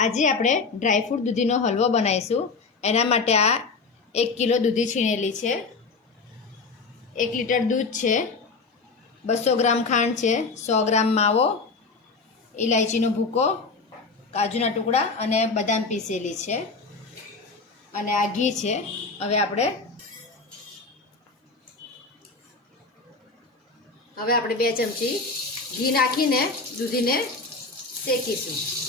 આજે આપણે ડ્રાયફ્રૂટ દૂધીનો હલવો બનાવીશું. એના માટે આ એક કિલો દૂધી છીણેલી છે. એક લીટર દૂધ છે. બસો ગ્રામ ખાંડ છે. સો ગ્રામ માવો ઇલાયચીનો ભૂકો, કાજુના ટુકડા અને બદામ પીસેલી છે. અને આ ઘી છે. હવે આપણે હવે આપણે બે ચમચી ઘી નાખીને દૂધીને શેકીશું.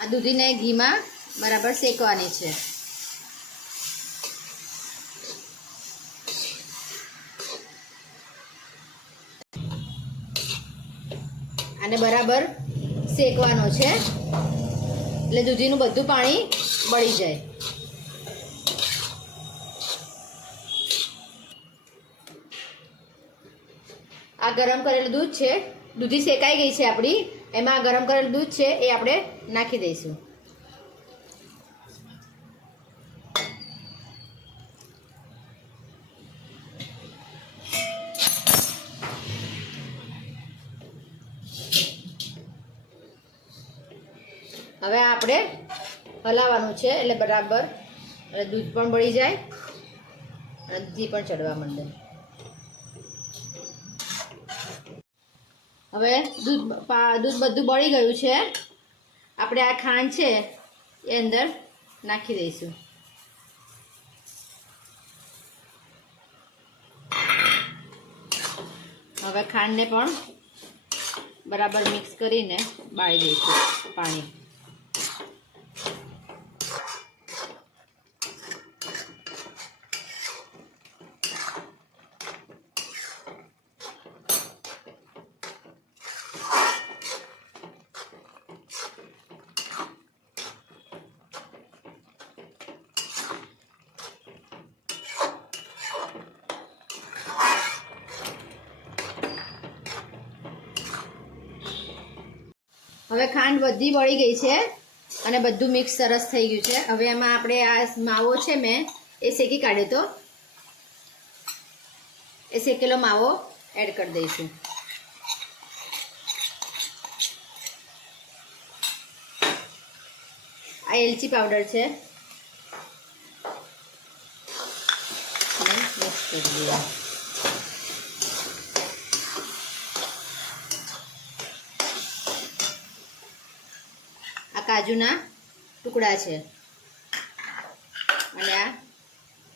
આ દૂધીને ઘીમાં બરાબર શેકવાની છે. આને બરાબર શેકવાનો છે. એટલે દૂધીનું બધું પાણી બળી જાય. આ ગરમ કરેલું દૂધ છે. દૂધી શેકાઈ ગઈ છે આપણી. એમાં ગરમ કરેલું દૂધ છે એ આપણે નાખી દઈશું. હવે આપણે હલાવવાનું છે એટલે બરાબર દૂધ પણ બળી જાય, અને ઘી પણ ચડવા માંડે. હવે દૂધ દૂધ બધું બળી ગયું છે. આપણે આ ખાંડ છે એ અંદર નાખી દઈશું. હવે ખાંડને પણ બરાબર મિક્સ કરીને બાળી દઈશું પાણી. હવે ખાંડ બધી બળી ગઈ છે અને બધું મિક્સ સરસ થઈ ગયું છે. હવે એમાં આપણે આ માવો છે મેં, એ શેકી કાઢ્યો તો. એ શેકેલો માવો એડ કરી દઈશું. આ એલચી પાવડર છે. મિક્સ કરી દઈએ કાજુના ટુકડા છે. અને આ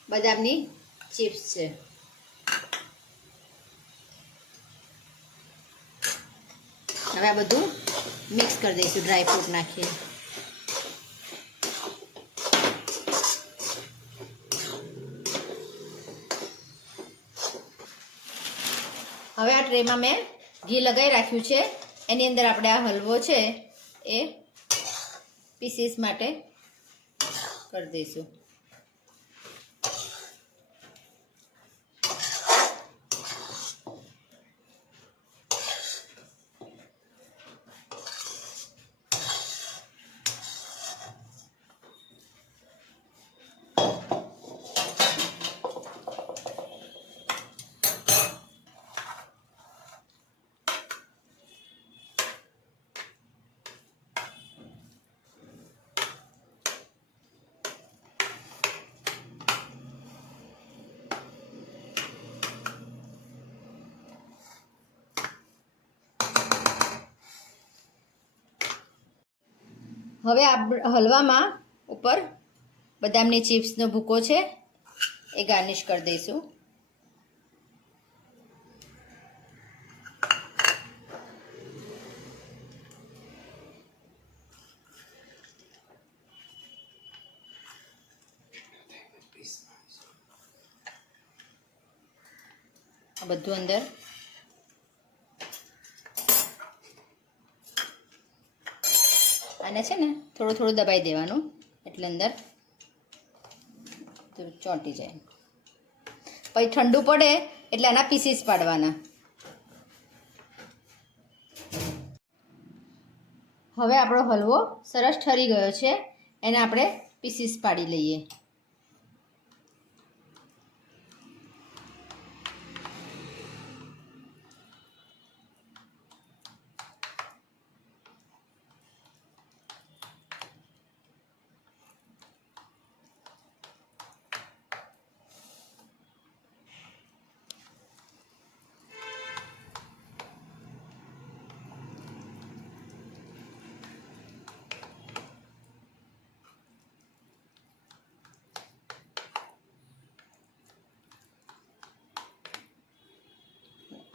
બદામની ચિપ્સ છે. હવે આ બધું મિક્સ કરી દઈશું ડ્રાયફ્રૂટ નાખીએ હવે આ ટ્રેમાં મેં ઘી લગાવી રાખ્યું છે. એની અંદર આપણે આ હલવો છે એ પીસીસ માટે કરી દઈશું. હવે આ હલવામાં ઉપર બદામની ચિપ્સનો ભૂકો છે એ ગાર્નિશ કરી દઈશું. બધું અંદર આને છે ને થોડું થોડું દબાઈ દેવાનું એટલે અંદર ચોંટી જાય. પછી ઠંડુ પડે એટલે આના પીસીસ પાડવાના. હવે આપણો હલવો સરસ ઠરી ગયો છે. એને આપણે પીસીસ પાડી લઈએ.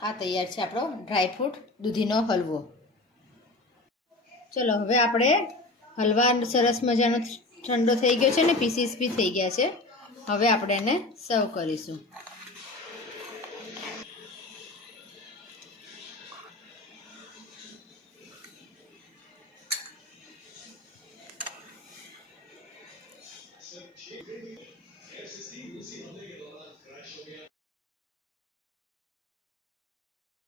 આ તૈયાર છે આપણો ડ્રાયફ્રૂટ દૂધીનો હલવો. ચલો, હવે આપણે હલવા સરસ મજાનો ઠંડો થઈ ગયો છે ને પીસીસ બી થઈ ગયા છે. હવે આપણે એને સર્વ કરીશું.